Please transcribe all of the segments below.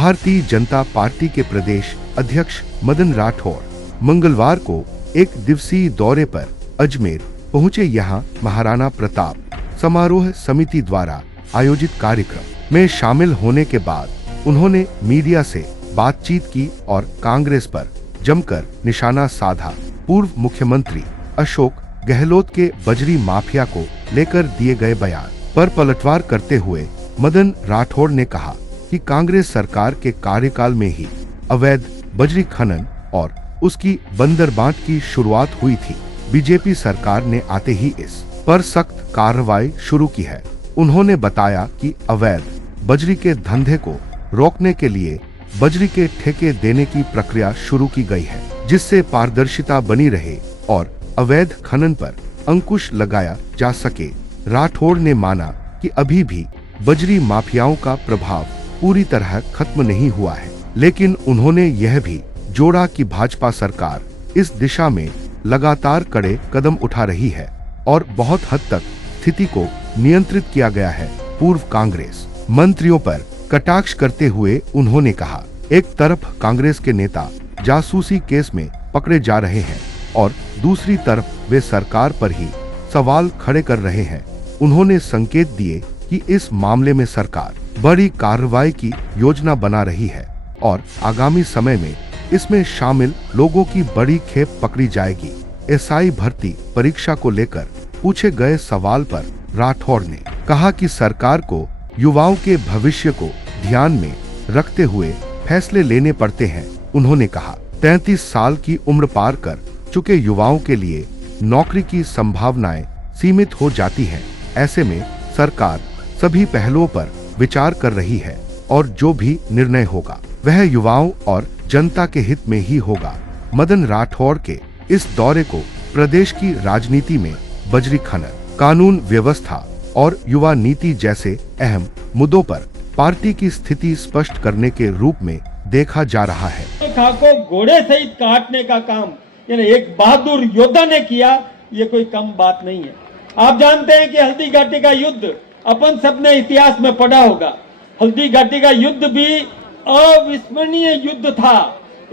Bharatiya Janata party के प्रदेश अध्यक्ष मदन राठौर मंगलवार को एक दिवसीय दौरे पर अजमेर पहुंचे। यहां महाराणा प्रताप समारोह समिति द्वारा आयोजित कार्यक्रम में शामिल होने के बाद उन्होंने मीडिया से बातचीत की और कांग्रेस पर जमकर निशाना साधा। पूर्व मुख्यमंत्री अशोक गहलोत के बजरी माफिया को लेकर दिए गए बयान पर पलटवार करते हुए मदन राठौड़ ने कहा कि कांग्रेस सरकार के कार्यकाल में ही अवैध बजरी खनन और उसकी बंदरबांट की शुरुआत हुई थी। बीजेपी सरकार ने आते ही इस पर सख्त कार्रवाई शुरू की है। उन्होंने बताया कि अवैध बजरी के धंधे को रोकने के लिए बजरी के ठेके देने की प्रक्रिया शुरू की गई है, जिससे पारदर्शिता बनी रहे और अवैध खनन पर अंकुश लगाया जा सके। राठौड़ ने माना कि अभी भी बजरी माफियाओं का प्रभाव पूरी तरह खत्म नहीं हुआ है, लेकिन उन्होंने यह भी जोड़ा कि भाजपा सरकार इस दिशा में लगातार कड़े कदम उठा रही है और बहुत हद तक स्थिति को नियंत्रित किया गया है। पूर्व कांग्रेस मंत्रियों पर कटाक्ष करते हुए उन्होंने कहा, एक तरफ कांग्रेस के नेता जासूसी केस में पकड़े जा रहे हैं और दूसरी तरफ वे सरकार पर ही सवाल खड़े कर रहे हैं। उन्होंने संकेत दिए कि इस मामले में सरकार बड़ी कार्रवाई की योजना बना रही है और आगामी समय में इसमें शामिल लोगों की बड़ी खेप पकड़ी जाएगी। एसआई भर्ती परीक्षा को लेकर पूछे गए सवाल पर राठौड़ ने कहा कि सरकार को युवाओं के भविष्य को ध्यान में रखते हुए फैसले लेने पड़ते हैं। उन्होंने कहा, 33 साल की उम्र पार कर चुके युवाओं के लिए नौकरी की संभावनाएं सीमित हो जाती हैं। ऐसे में सरकार सभी पहलुओं पर विचार कर रही है और जो भी निर्णय होगा वह युवाओं और जनता के हित में ही होगा। मदन राठौड़ के इस दौरे को प्रदेश की राजनीति में बजरी खनन, कानून व्यवस्था और युवा नीति जैसे अहम मुद्दों पर पार्टी की स्थिति स्पष्ट करने के रूप में देखा जा रहा है। को घोड़े सहित काटने का काम यानी एक बहादुर योद्धा ने किया, ये कोई कम बात नहीं है। आप जानते हैं कि हल्दी घाटी का युद्ध अपन सबने इतिहास में पढ़ा होगा। हल्दी घाटी का युद्ध भी अविस्मरणीय युद्ध था।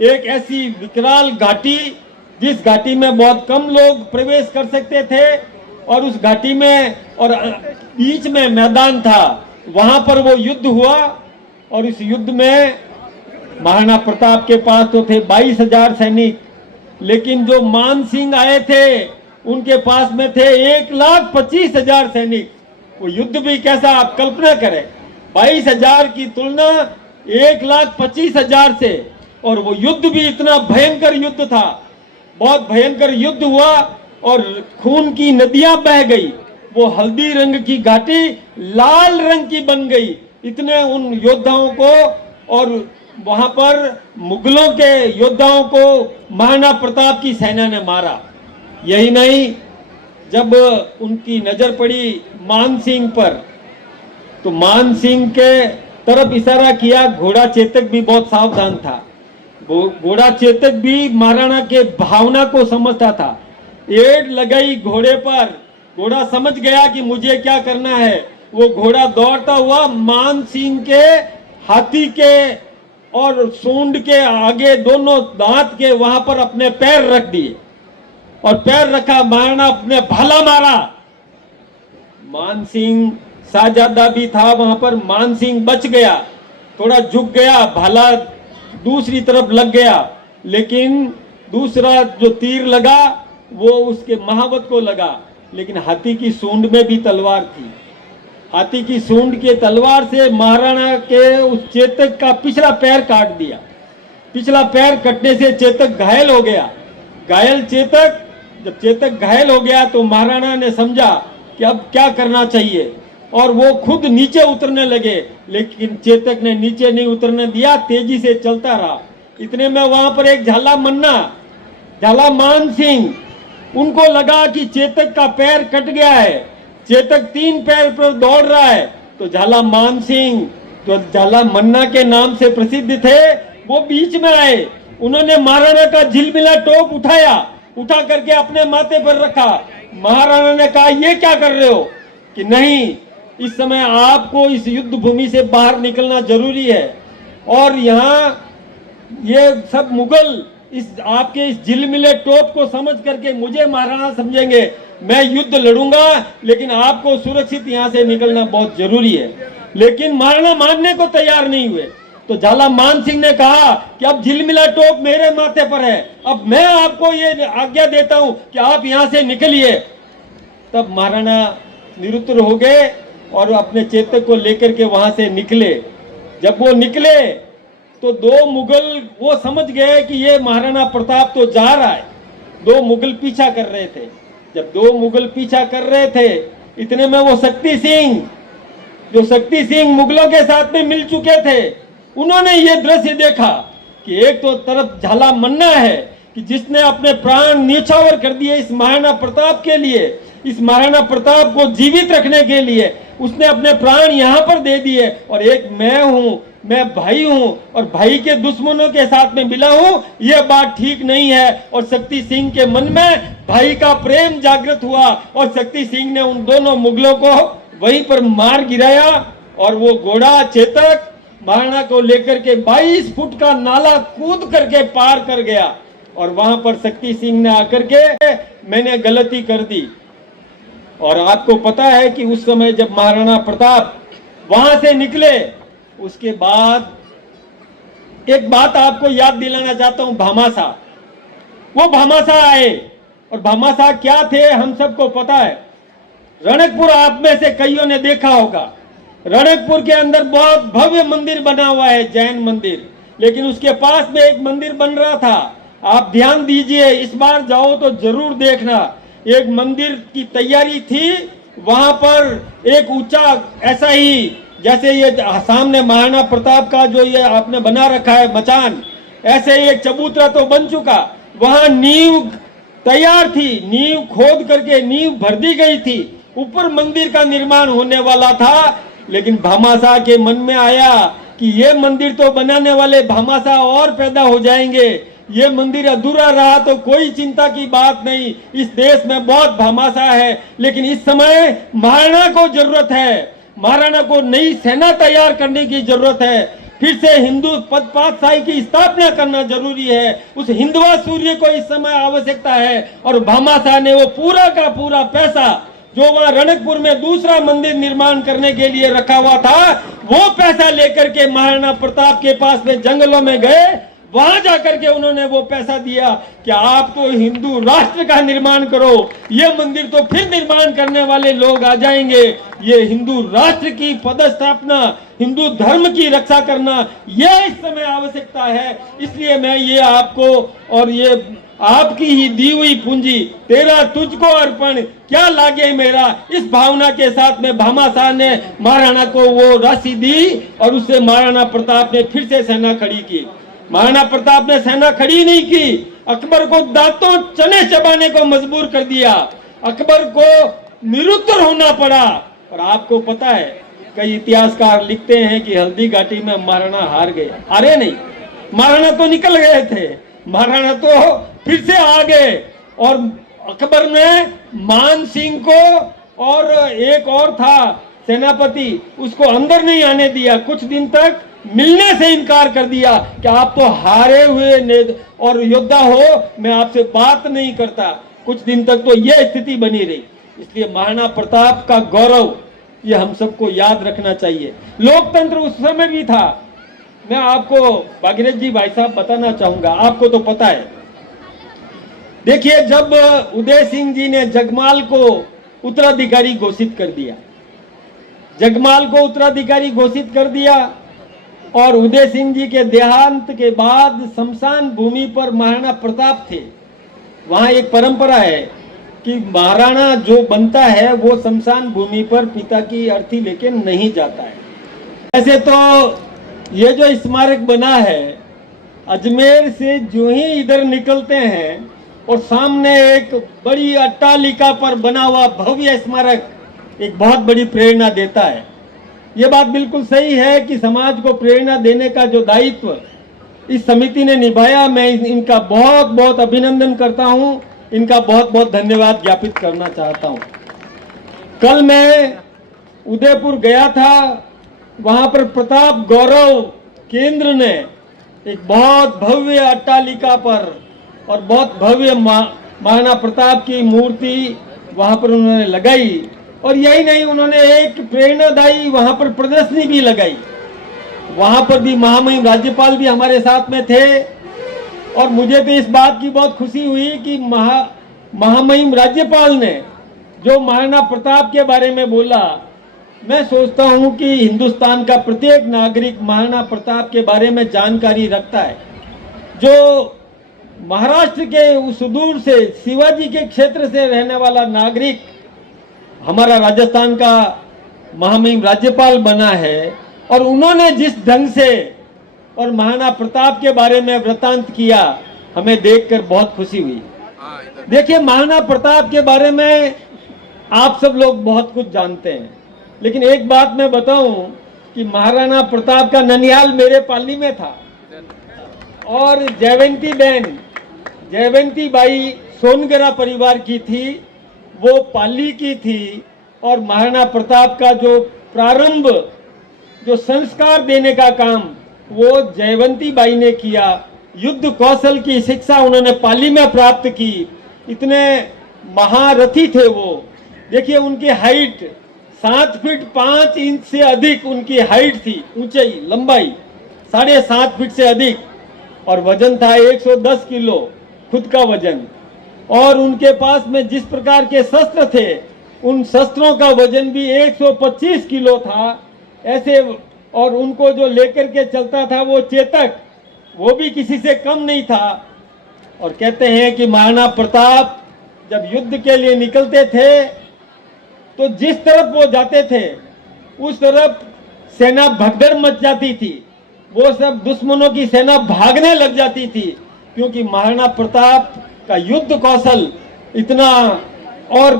एक ऐसी विकराल घाटी जिस घाटी में बहुत कम लोग प्रवेश कर सकते थे और उस घाटी में और बीच में मैदान था, वहां पर वो युद्ध हुआ और इस युद्ध में महाराणा प्रताप के पास तो थे 22,000 सैनिक, लेकिन जो मान सिंह आए थे उनके पास में थे 1,25,000 सैनिक। वो युद्ध भी कैसा, आप कल्पना करें, 22,000 की तुलना 1,25,000 से, और वो युद्ध भी इतना भयंकर युद्ध था। बहुत भयंकर युद्ध हुआ और खून की नदियां बह गई। वो हल्दी रंग की घाटी लाल रंग की बन गई। इतने उन योद्धाओं को और वहां पर मुगलों के योद्धाओं को महाराणा प्रताप की सेना ने मारा। यही नहीं, जब उनकी नजर पड़ी मान सिंह पर तो मान सिंह के तरफ इशारा किया। घोड़ा चेतक भी बहुत सावधान था। घोड़ा चेतक भी महाराणा के भावना को समझता था। एड़ लगाई घोड़े पर, घोड़ा समझ गया कि मुझे क्या करना है। वो घोड़ा दौड़ता हुआ मान सिंह के हाथी के और सूंड के आगे दोनों दांत के वहां पर अपने पैर रख दिए और पैर रखा। महाराणा अपने भाला मारा। मान सिंह साहजादा भी था वहां पर। मान सिंह बच गया, थोड़ा झुक गया, भाला दूसरी तरफ लग गया, लेकिन दूसरा जो तीर लगा वो उसके महावत को लगा। लेकिन हाथी की सूंड में भी तलवार थी। हाथी की सूंड के तलवार से महाराणा के उस चेतक का पिछला पैर काट दिया। पिछला पैर कटने से चेतक घायल हो गया। घायल चेतक, जब चेतक घायल हो गया तो महाराणा ने समझा कि अब क्या करना चाहिए और वो खुद नीचे उतरने लगे, लेकिन चेतक ने नीचे नहीं उतरने दिया, तेजी से चलता रहा। इतने में वहां पर एक झाला मन्ना, झाला मान सिंह, उनको लगा कि चेतक का पैर कट गया है। चेतक 3 पैर पर दौड़ रहा है तो झाला मान सिंह, जो झाला मन्ना के नाम से प्रसिद्ध थे, वो बीच में आए। उन्होंने महाराणा का झिलमिला टोप उठाया, उठा करके अपने माथे पर रखा। महाराणा ने कहा, ये क्या कर रहे हो? कि नहीं, इस समय आपको इस युद्ध भूमि से बाहर निकलना जरूरी है। और यहाँ ये सब मुगल इस आपके इस झिलमिले टोप को समझ करके मुझे महाराणा समझेंगे। मैं युद्ध लड़ूंगा, लेकिन आपको सुरक्षित यहाँ से निकलना बहुत जरूरी है। लेकिन महाराणा मानने को तैयार नहीं हुए। तो झाला मान सिंह ने कहा कि अब झिलमिला टोप मेरे माथे पर है, अब मैं आपको ये आज्ञा देता हूं कि आप यहां से निकलिए। तब महाराणा निरुत्तर हो गए और अपने चेतक को लेकर के वहां से निकले। जब वो निकले तो दो मुगल वो समझ गए कि ये महाराणा प्रताप तो जा रहा है। दो मुगल पीछा कर रहे थे। जब दो मुगल पीछा कर रहे थे, इतने में वो शक्ति सिंह मुगलों के साथ में मिल चुके थे, उन्होंने ये दृश्य देखा कि एक तो तरफ झाला मन्ना है कि जिसने अपने प्राण न्यौछावर कर दिए इस महाराणा प्रताप के लिए, इस महाराणा प्रताप को जीवित रखने के लिए उसने अपने प्राण यहाँ पर दे दिए। और एक मैं भाई हूं और भाई के दुश्मनों के साथ में मिला हूं, यह बात ठीक नहीं है। और शक्ति सिंह के मन में भाई का प्रेम जागृत हुआ और शक्ति सिंह ने उन दोनों मुगलों को वहीं पर मार गिराया। और वो घोड़ा चेतक महाराणा को लेकर के 22 फुट का नाला कूद करके पार कर गया। और वहां पर शक्ति सिंह ने आकर के मैंने गलती कर दी। और आपको पता है कि उस समय जब महाराणा प्रताप वहां से निकले, उसके बाद एक बात आपको याद दिलाना चाहता हूं। भामाशाह, वो भामाशाह आए और भामाशाह क्या थे हम सबको पता है। रणकपुर आप में से कईयों ने देखा होगा। रणकपुर के अंदर बहुत भव्य मंदिर बना हुआ है, जैन मंदिर, लेकिन उसके पास में एक मंदिर बन रहा था। आप ध्यान दीजिए, इस बार जाओ तो जरूर देखना। एक मंदिर की तैयारी थी, वहां पर एक ऊंचा ऐसा ही जैसे ये सामने महाराणा प्रताप का जो ये आपने बना रखा है मचान, ऐसे ही एक चबूतरा तो बन चुका। वहां नींव तैयार थी, नींव खोद करके नींव भर दी गई थी, ऊपर मंदिर का निर्माण होने वाला था। लेकिन भामाशाह के मन में आया कि ये मंदिर तो बनाने वाले भामाशाह और पैदा हो जाएंगे, ये मंदिर अधूरा रहा तो कोई चिंता की बात नहीं, इस देश में बहुत भामाशाह है। लेकिन इस समय महाराणा को जरूरत है, महाराणा को नई सेना तैयार करने की जरूरत है, फिर से हिंदू पदपातशाही की स्थापना करना जरूरी है। उस हिंदवा सूर्य को इस समय आवश्यकता है। और भामाशाह ने वो पूरा का पूरा पैसा जो वहां रणकपुर में दूसरा मंदिर निर्माण करने के लिए रखा हुआ था, वो पैसा लेकर के महाराणा प्रताप के पास में जंगलों में गए। वहां जाकर के उन्होंने वो पैसा दिया कि आप तो हिंदू राष्ट्र का निर्माण करो, ये मंदिर तो फिर निर्माण करने वाले लोग आ जाएंगे। ये हिंदू राष्ट्र की पदस्थापना, हिंदू धर्म की रक्षा करना, ये इस समय आवश्यकता है। इसलिए मैं ये आपको और ये आपकी ही दी हुई पूंजी तेरा तुझको अर्पण क्या लागे मेरा, इस भावना के साथ में भामाशाह ने महाराणा को वो राशि दी और उससे महाराणा प्रताप ने फिर से सेना खड़ी की। महाराणा प्रताप ने सेना खड़ी नहीं की, अकबर को दांतों चने चबाने को मजबूर कर दिया, अकबर को निरुत्तर होना पड़ा। और आपको पता है कई इतिहासकार लिखते हैं कि हल्दी घाटी में महाराणा हार गए। अरे नहीं, महाराणा तो निकल गए थे, महाराणा तो फिर से आ गए। और अकबर ने मान सिंह को और एक और था सेनापति, उसको अंदर नहीं आने दिया, कुछ दिन तक मिलने से इनकार कर दिया कि आप तो हारे हुए और योद्धा हो, मैं आपसे बात नहीं करता। कुछ दिन तक तो यह स्थिति बनी रही। इसलिए महाराणा प्रताप का गौरव ये हम सबको याद रखना चाहिए। लोकतंत्र उस समय भी था। मैं आपको भागीरथ जी भाई साहब बताना चाहूंगा, आपको तो पता है। देखिए, जब उदय सिंह जी ने जगमाल को उत्तराधिकारी घोषित कर दिया, जगमाल को उत्तराधिकारी घोषित कर दिया और उदय सिंह जी के देहांत के बाद शमशान भूमि पर महाराणा प्रताप थे। वहां एक परंपरा है कि महाराणा जो बनता है वो शमशान भूमि पर पिता की अर्थी लेके नहीं जाता है। ऐसे तो ये जो स्मारक बना है, अजमेर से जो ही इधर निकलते हैं और सामने एक बड़ी अट्टालिका पर बना हुआ भव्य स्मारक एक बहुत बड़ी प्रेरणा देता है। ये बात बिल्कुल सही है कि समाज को प्रेरणा देने का जो दायित्व इस समिति ने निभाया, मैं इनका बहुत बहुत अभिनंदन करता हूं, इनका बहुत बहुत धन्यवाद ज्ञापित करना चाहता हूं। कल मैं उदयपुर गया था, वहां पर प्रताप गौरव केंद्र ने एक बहुत भव्य अट्टालिका पर और बहुत भव्य महाराणा प्रताप की मूर्ति वहां पर उन्होंने लगाई। और यही नहीं, उन्होंने एक प्रेरणादायी वहां पर प्रदर्शनी भी लगाई। वहां पर भी महामहिम राज्यपाल भी हमारे साथ में थे। और मुझे तो इस बात की बहुत खुशी हुई कि महामहिम राज्यपाल ने जो महाराणा प्रताप के बारे में बोला, मैं सोचता हूं कि हिंदुस्तान का प्रत्येक नागरिक महाराणा प्रताप के बारे में जानकारी रखता है। जो महाराष्ट्र के उस सुदूर से शिवाजी के क्षेत्र से रहने वाला नागरिक हमारा राजस्थान का महामहिम राज्यपाल बना है, और उन्होंने जिस ढंग से और महाराणा प्रताप के बारे में वृतांत किया, हमें देखकर बहुत खुशी हुई। देखिए, महाराणा प्रताप के बारे में आप सब लोग बहुत कुछ जानते हैं, लेकिन एक बात मैं बताऊं कि महाराणा प्रताप का ननिहाल मेरे पालनी में था। और जयवंती बाई सोनगरा परिवार की थी, वो पाली की थी। और महाराणा प्रताप का जो प्रारंभ, जो संस्कार देने का काम, वो जयवंती बाई ने किया। युद्ध कौशल की शिक्षा उन्होंने पाली में प्राप्त की। इतने महारथी थे वो। देखिए, उनकी हाइट 7 फीट 5 इंच से अधिक उनकी हाइट थी, ऊंचाई, लंबाई 7.5 फीट से अधिक, और वजन था 110 किलो खुद का वजन। और उनके पास में जिस प्रकार के शस्त्र थे, उन शस्त्रों का वजन भी 125 किलो था ऐसे। और उनको जो लेकर के चलता था वो चेतक, वो भी किसी से कम नहीं था। और कहते हैं कि महाराणा प्रताप जब युद्ध के लिए निकलते थे तो जिस तरफ वो जाते थे उस तरफ सेना भगदड़ मच जाती थी। वो सब दुश्मनों की सेना भागने लग जाती थी, क्योंकि महाराणा प्रताप का युद्ध कौशल इतना और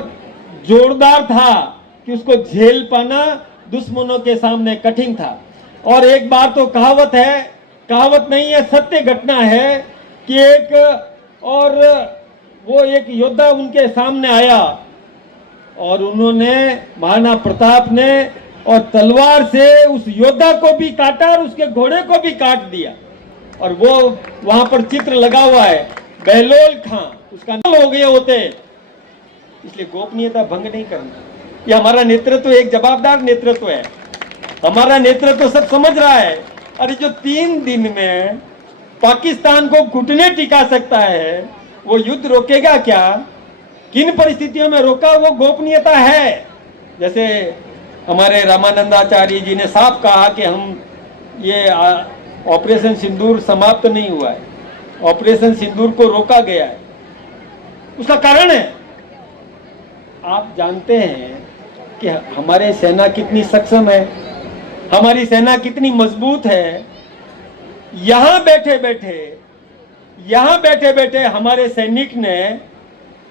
जोरदार था कि उसको झेल पाना दुश्मनों के सामने कठिन था। और एक बार तो कहावत है, कहावत नहीं है, सत्य घटना है कि एक योद्धा उनके सामने आया और उन्होंने, महाराणा प्रताप ने, और तलवार से उस योद्धा को भी काटा और उसके घोड़े को भी काट दिया। और वो वहां पर चित्र लगा हुआ है, बहलोल खां, उसका नाम हो गए होते। इसलिए गोपनीयता भंग नहीं करना। ये हमारा नेतृत्व एक जवाबदार नेतृत्व है। हमारा नेतृत्व सब समझ रहा है। अरे जो 3 दिन में पाकिस्तान को घुटने टिका सकता है, वो युद्ध रोकेगा क्या? किन परिस्थितियों में रोका, वो गोपनीयता है। जैसे हमारे रामानंदाचार्य जी ने साफ कहा कि हम ये ऑपरेशन सिंदूर समाप्त नहीं हुआ है, ऑपरेशन सिंदूर को रोका गया है। उसका कारण है, आप जानते हैं कि हमारे सेना कितनी सक्षम है, हमारी सेना कितनी मजबूत है। यहां बैठे बैठे हमारे सैनिक ने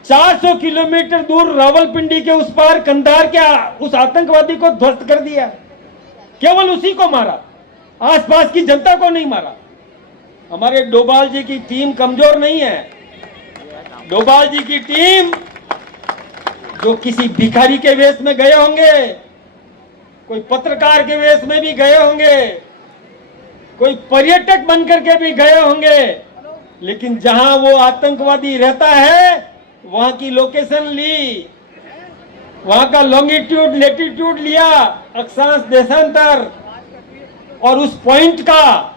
400 किलोमीटर दूर रावलपिंडी के उस पार कंधार के उस आतंकवादी को ध्वस्त कर दिया। केवल उसी को मारा, आसपास की जनता को नहीं मारा। हमारे डोभाल जी की टीम कमजोर नहीं है। डोभाल जी की टीम जो किसी भिखारी के वेश में गए होंगे, कोई पत्रकार के वेश में भी गए होंगे, कोई पर्यटक बनकर के भी गए होंगे, लेकिन जहां वो आतंकवादी रहता है वहां की लोकेशन ली, वहां का लॉन्गिट्यूड लेटीट्यूड लिया, अक्षांश देशांतर, और उस पॉइंट का,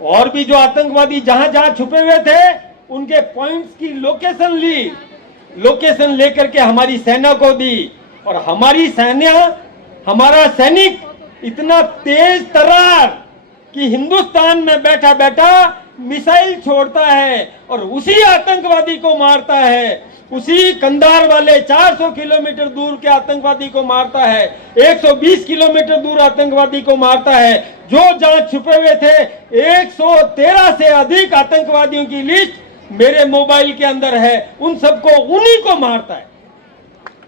और भी जो आतंकवादी जहां जहां छुपे हुए थे उनके पॉइंट्स की लोकेशन ली। लोकेशन लेकर के हमारी सेना को दी। और हमारी सेना, हमारा सैनिक इतना तेज तर्रार कि हिंदुस्तान में बैठा बैठा मिसाइल छोड़ता है और उसी आतंकवादी को मारता है। उसी कंधार वाले 400 किलोमीटर दूर के आतंकवादी को मारता है, 120 किलोमीटर दूर आतंकवादी को मारता है। जो जहां छुपे हुए थे 113 से अधिक आतंकवादियों की लिस्ट मेरे मोबाइल के अंदर है। उन सबको, उन्हीं को मारता है,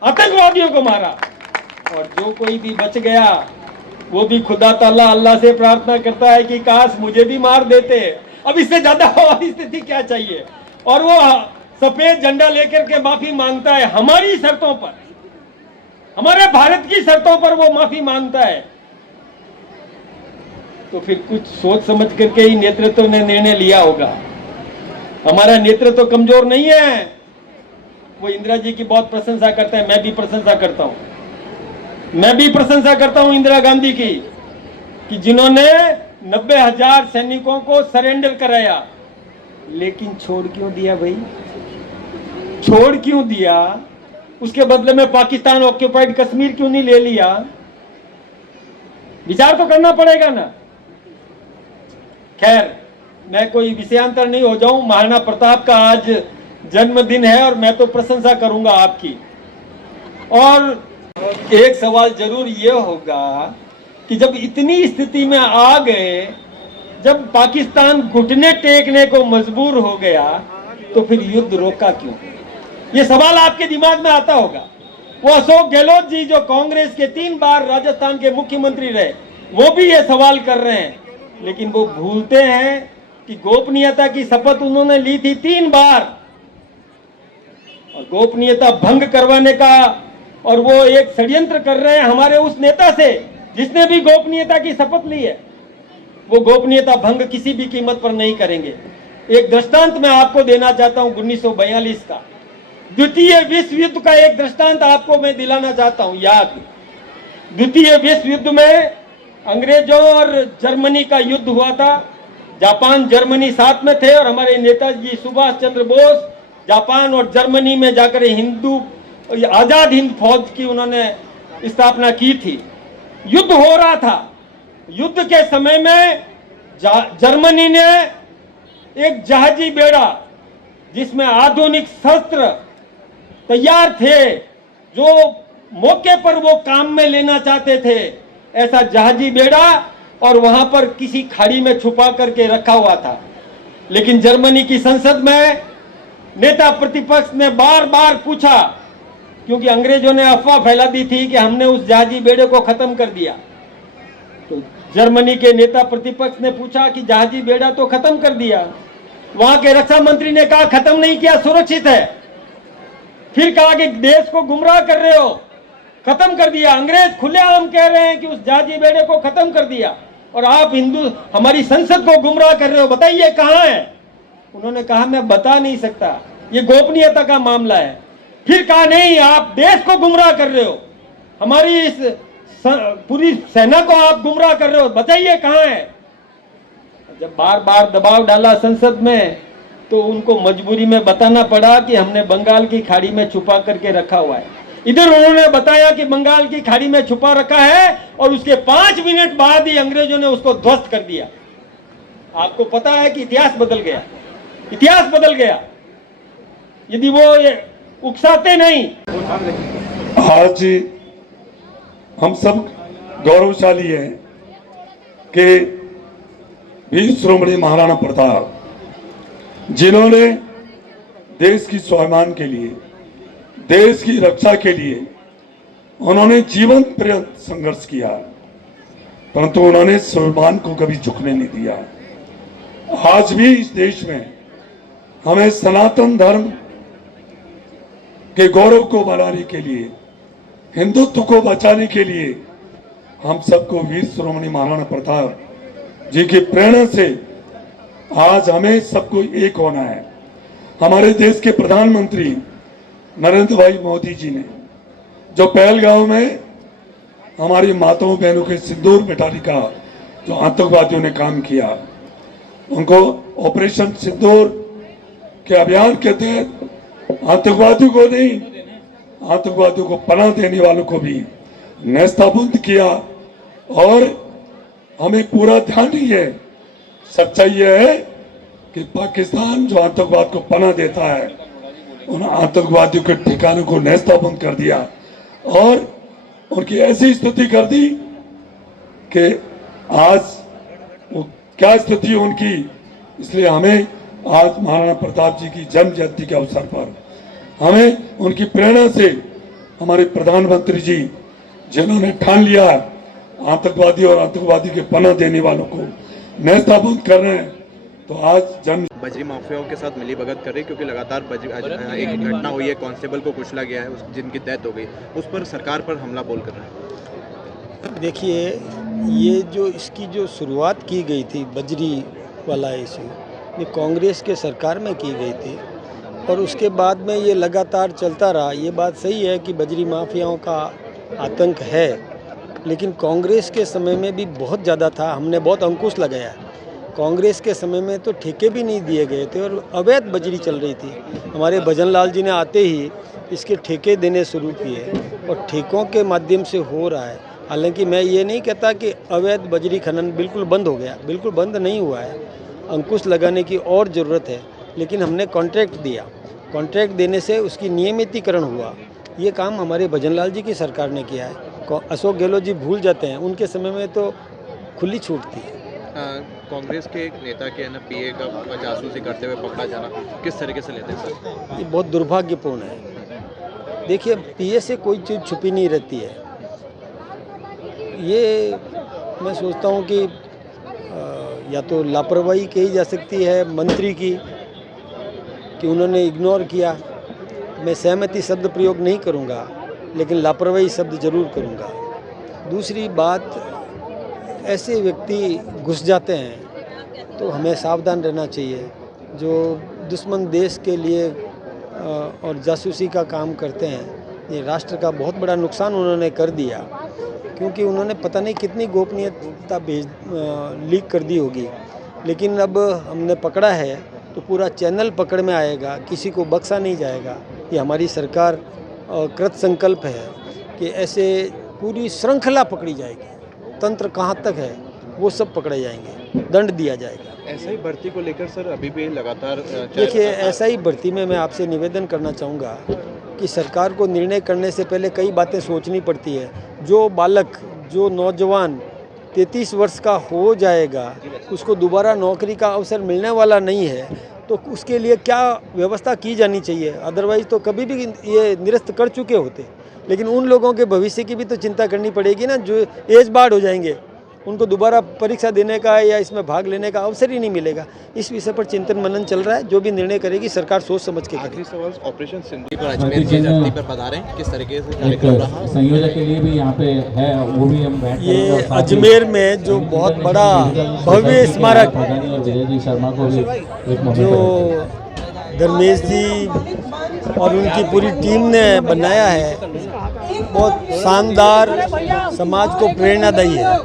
आतंकवादियों को मारा। और जो कोई भी बच गया वो भी खुदा ताला अल्लाह से प्रार्थना करता है कि काश मुझे भी मार देते। अब इससे ज्यादा स्थिति क्या चाहिए? और वो सफेद झंडा लेकर के माफी मांगता है हमारी शर्तों पर, हमारे भारत की शर्तों पर वो माफी मांगता है। तो फिर कुछ सोच समझ करके ही नेतृत्व ने निर्णय लिया होगा। हमारा नेतृत्व कमजोर नहीं है। वो इंदिरा जी की बहुत प्रशंसा करते हैं, मैं भी प्रशंसा करता हूं। मैं भी प्रशंसा करता हूं इंदिरा गांधी की, कि जिन्होंने 90,000 सैनिकों को सरेंडर कराया। लेकिन छोड़ क्यों दिया भाई? छोड़ क्यों दिया? उसके बदले में पाकिस्तान ऑक्यूपाइड कश्मीर क्यों नहीं ले लिया? विचार तो करना पड़ेगा ना। खैर, मैं कोई विषयांतर नहीं हो जाऊं। महाराणा प्रताप का आज जन्मदिन है और मैं तो प्रशंसा करूंगा आपकी। और एक सवाल जरूर ये होगा कि जब इतनी स्थिति में आ गए, जब पाकिस्तान घुटने टेकने को मजबूर हो गया, तो फिर युद्ध रोका क्यों? ये सवाल आपके दिमाग में आता होगा। वो अशोक गहलोत जी जो कांग्रेस के 3 बार राजस्थान के मुख्यमंत्री रहे, वो भी ये सवाल कर रहे हैं। लेकिन वो भूलते हैं कि गोपनीयता की शपथ उन्होंने ली थी 3 बार, और गोपनीयता भंग करवाने का, और वो एक षड्यंत्र कर रहे हैं हमारे उस नेता से जिसने भी गोपनीयता की शपथ ली है। वो गोपनीयता भंग किसी भी कीमत पर नहीं करेंगे। एक दृष्टांत मैं आपको देना चाहता हूं 1942 का, द्वितीय विश्व युद्ध का एक दृष्टांत आपको मैं दिलाना चाहता हूं याद। द्वितीय विश्व युद्ध में अंग्रेजों और जर्मनी का युद्ध हुआ था। जापान जर्मनी साथ में थे और हमारे नेताजी सुभाष चंद्र बोस जापान और जर्मनी में जाकर आजाद हिंद फौज की उन्होंने स्थापना की थी। युद्ध हो रहा था। युद्ध के समय में जर्मनी ने एक जहाजी बेड़ा जिसमें आधुनिक शस्त्र तैयार थे, जो मौके पर वो काम में लेना चाहते थे, ऐसा जहाजी बेड़ा, और वहां पर किसी खाड़ी में छुपा करके रखा हुआ था। लेकिन जर्मनी की संसद में नेता प्रतिपक्ष ने बार बार पूछा, क्योंकि अंग्रेजों ने अफवाह फैला दी थी कि हमने उस जहाजी बेड़े को खत्म कर दिया। तो जर्मनी के नेता प्रतिपक्ष ने पूछा कि जहाजी बेड़ा तो खत्म कर दिया। वहां के रक्षा मंत्री ने कहा खत्म नहीं किया, सुरक्षित है। फिर कहा कि देश को गुमराह कर रहे हो, खत्म कर दिया। अंग्रेज खुलेआम कह रहे हैं कि उस जहाजी बेड़े को खत्म कर दिया, और आप हिंदू हमारी संसद को गुमराह कर रहे हो, बताइए कहां है? उन्होंने कहा मैं बता नहीं सकता, ये गोपनीयता का मामला है। फिर कहा नहीं, आप देश को गुमराह कर रहे हो, हमारी इस पूरी सेना को आप गुमराह कर रहे हो, बताइए कहां है? जब बार बार दबाव डाला संसद में, तो उनको मजबूरी में बताना पड़ा कि हमने बंगाल की खाड़ी में छुपा करके रखा हुआ है। इधर उन्होंने बताया कि बंगाल की खाड़ी में छुपा रखा है, और उसके 5 मिनट बाद ही अंग्रेजों ने उसको ध्वस्त कर दिया। आपको पता है कि इतिहास बदल गया, इतिहास बदल गया यदि वो उकसाते नहीं। आज हम सब गौरवशाली हैं कि वीर शिरोमणि महाराणा प्रताप, जिन्होंने देश की स्वाभिमान के लिए, देश की रक्षा के लिए उन्होंने जीवन पर्यंत संघर्ष किया, परंतु उन्होंने स्वाभिमान को कभी झुकने नहीं दिया। आज भी इस देश में हमें सनातन धर्म के गौरव को बढ़ाने के लिए, हिंदुत्व को बचाने के लिए हम सबको वीर शिरोमणि महाराणा प्रताप जी की प्रेरणा से आज हमें सबको एक होना है। हमारे देश के प्रधानमंत्री नरेंद्र भाई मोदी जी ने जो पहलगांव में हमारी माताओं बहनों के सिंदूर मिटाने का जो आतंकवादियों ने काम किया, उनको ऑपरेशन सिंदूर के अभियान के तहत आतंकवादियों को नहीं, आतंकवादियों को पनाह देने वालों को भी नेस्ताबुंद किया। और हमें पूरा ध्यान नहीं है, सच्चाई यह है कि पाकिस्तान जो आतंकवाद को पनाह देता है, उन आतंकवादियों के ठिकानों को नेस्ताबुंद कर दिया और उनकी ऐसी स्थिति कर दी कि आज वो क्या स्थिति है उनकी। इसलिए हमें आज महाराणा प्रताप जी की जन्म जयंती के अवसर पर हमें उनकी प्रेरणा से हमारे प्रधानमंत्री जी, जिन्होंने ठान लिया आतंकवादी और आतंकवादी के पनाह देने वालों को नेस्ताबुंद कर रहे हैं, तो आज जन्म बजरी माफियाओं के साथ मिलीभगत कर रही, क्योंकि लगातार एक घटना हुई है, कांस्टेबल को कुचला गया है, जिनकी डेथ हो गई, उस पर सरकार पर हमला बोल कर रहे हैं। देखिए, ये जो इसकी जो शुरुआत की गई थी बजरी वाला इशू, ये कांग्रेस के सरकार में की गई थी और उसके बाद में ये लगातार चलता रहा। ये बात सही है कि बजरी माफियाओं का आतंक है, लेकिन कांग्रेस के समय में भी बहुत ज़्यादा था। हमने बहुत अंकुश लगाया। कांग्रेस के समय में तो ठेके भी नहीं दिए गए थे और अवैध बजरी चल रही थी। हमारे भजन लाल जी ने आते ही इसके ठेके देने शुरू किए और ठेकों के माध्यम से हो रहा है। हालांकि मैं ये नहीं कहता कि अवैध बजरी खनन बिल्कुल बंद हो गया, बिल्कुल बंद नहीं हुआ है। अंकुश लगाने की और ज़रूरत है, लेकिन हमने कॉन्ट्रैक्ट दिया। कॉन्ट्रैक्ट देने से उसकी नियमितीकरण हुआ। ये काम हमारे भजन लाल जी की सरकार ने किया है। अशोक गहलोत जी भूल जाते हैं, उनके समय में तो खुली छूट थी। कांग्रेस के एक नेता के पीए का जासूसी करते हुए पकड़ा जाना किस तरीके से लेते हैं सर? ये बहुत दुर्भाग्यपूर्ण है। देखिए, पीए से कोई चीज़ छुपी नहीं रहती है। ये मैं सोचता हूँ कि या तो लापरवाही कही जा सकती है मंत्री की कि उन्होंने इग्नोर किया। मैं सहमति शब्द प्रयोग नहीं करूँगा, लेकिन लापरवाही शब्द ज़रूर करूँगा। दूसरी बात, ऐसे व्यक्ति घुस जाते हैं तो हमें सावधान रहना चाहिए। जो दुश्मन देश के लिए और जासूसी का काम करते हैं, ये राष्ट्र का बहुत बड़ा नुकसान उन्होंने कर दिया, क्योंकि उन्होंने पता नहीं कितनी गोपनीयता लीक कर दी होगी। लेकिन अब हमने पकड़ा है तो पूरा चैनल पकड़ में आएगा, किसी को बख्शा नहीं जाएगा। ये हमारी सरकार कृत संकल्प है कि ऐसे पूरी श्रृंखला पकड़ी जाएगी। तंत्र कहाँ तक है वो सब पकड़े जाएंगे, दंड दिया जाएगा। ऐसा ही भर्ती को लेकर सर अभी भी लगातार देखिए, ऐसा ही भर्ती में मैं आपसे निवेदन करना चाहूँगा कि सरकार को निर्णय करने से पहले कई बातें सोचनी पड़ती है। जो बालक, जो नौजवान 33 वर्ष का हो जाएगा, उसको दोबारा नौकरी का अवसर मिलने वाला नहीं है, तो उसके लिए क्या व्यवस्था की जानी चाहिए। अदरवाइज़ तो कभी भी ये निरस्त कर चुके होते। लेकिन उन लोगों के भविष्य की भी तो चिंता करनी पड़ेगी ना, जो एज बार्ड हो जाएंगे, उनको दोबारा परीक्षा देने का या इसमें भाग लेने का अवसर ही नहीं मिलेगा। इस विषय पर चिंतन मनन चल रहा है। जो भी निर्णय करेगी सरकार सोच समझ के करेगी। आखिरी सवाल, ऑपरेशन सिंदूर पर अजमेर की धरती पर पधारे, किस तरीके से कार्यक्रम रहा? संयोजक के लिए भी यहाँ पे है, वो भी हम बैठ ये अजमेर में जो बहुत बड़ा भव्य स्मारक विजय जी शर्मा को भी जो धर्मेश जी और उनकी पूरी टीम ने बनाया है, बहुत शानदार, समाज को प्रेरणादायी है।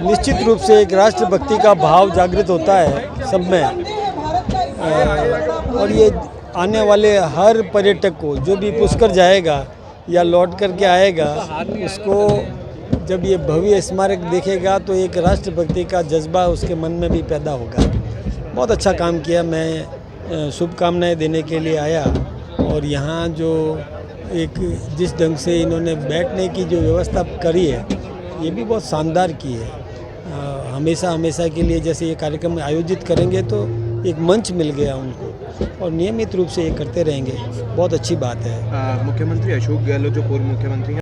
निश्चित रूप से एक राष्ट्रभक्ति का भाव जागृत होता है सब में। और ये आने वाले हर पर्यटक को, जो भी पुष्कर जाएगा या लौट करके आएगा, उसको जब ये भव्य स्मारक देखेगा तो एक राष्ट्रभक्ति का जज्बा उसके मन में भी पैदा होगा। बहुत अच्छा काम किया। मैं शुभकामनाएं देने के लिए आया। और यहाँ जो एक जिस ढंग से इन्होंने बैठने की जो व्यवस्था करी है, ये भी बहुत शानदार की है। हमेशा के लिए जैसे ये कार्यक्रम आयोजित करेंगे तो एक मंच मिल गया उनको, और नियमित रूप से ये करते रहेंगे। बहुत अच्छी बात है। मुख्यमंत्री अशोक गहलोत जो पूर्व मुख्यमंत्री हैं,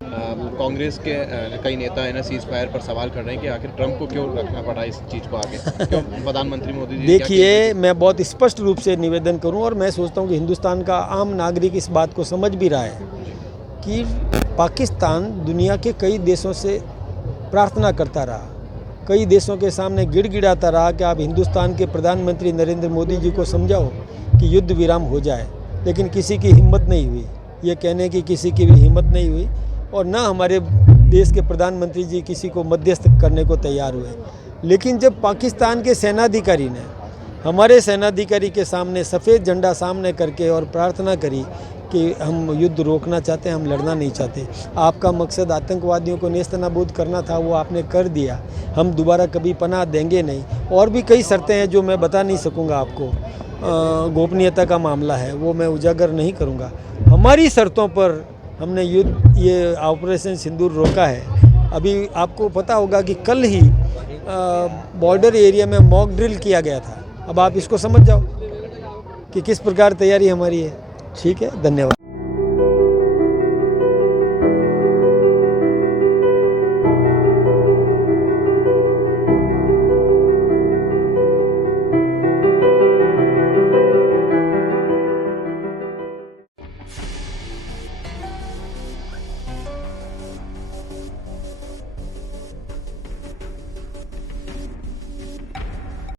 कांग्रेस के कई नेता है ना सीज फायर पर सवाल कर रहे हैं कि आखिर ट्रंप को क्यों रखना पड़ा इस चीज़ को आगे, क्यों प्रधानमंत्री मोदी जी? देखिए, मैं बहुत स्पष्ट रूप से निवेदन करूं, और मैं सोचता हूं कि हिंदुस्तान का आम नागरिक इस बात को समझ भी रहा है कि पाकिस्तान दुनिया के कई देशों से प्रार्थना करता रहा, कई देशों के सामने गिड़गिड़ाता रहा कि आप हिंदुस्तान के प्रधानमंत्री नरेंद्र मोदी जी को समझाओ कि युद्ध विराम हो जाए, लेकिन किसी की हिम्मत नहीं हुई। ये कहने की किसी की भी हिम्मत नहीं हुई, और न हमारे देश के प्रधानमंत्री जी किसी को मध्यस्थ करने को तैयार हुए। लेकिन जब पाकिस्तान के सेनाधिकारी ने हमारे सेनाधिकारी के सामने सफ़ेद झंडा सामने करके और प्रार्थना करी कि हम युद्ध रोकना चाहते हैं, हम लड़ना नहीं चाहते, आपका मकसद आतंकवादियों को नेस्तनाबूद करना था, वो आपने कर दिया, हम दोबारा कभी पनाह देंगे नहीं। और भी कई शर्तें हैं जो मैं बता नहीं सकूंगा आपको, गोपनीयता का मामला है, वो मैं उजागर नहीं करूंगा। हमारी शर्तों पर हमने ये ऑपरेशन सिंदूर रोका है। अभी आपको पता होगा कि कल ही बॉर्डर एरिया में मॉक ड्रिल किया गया था। अब आप इसको समझ जाओ कि किस प्रकार तैयारी हमारी है। ठीक है, धन्यवाद।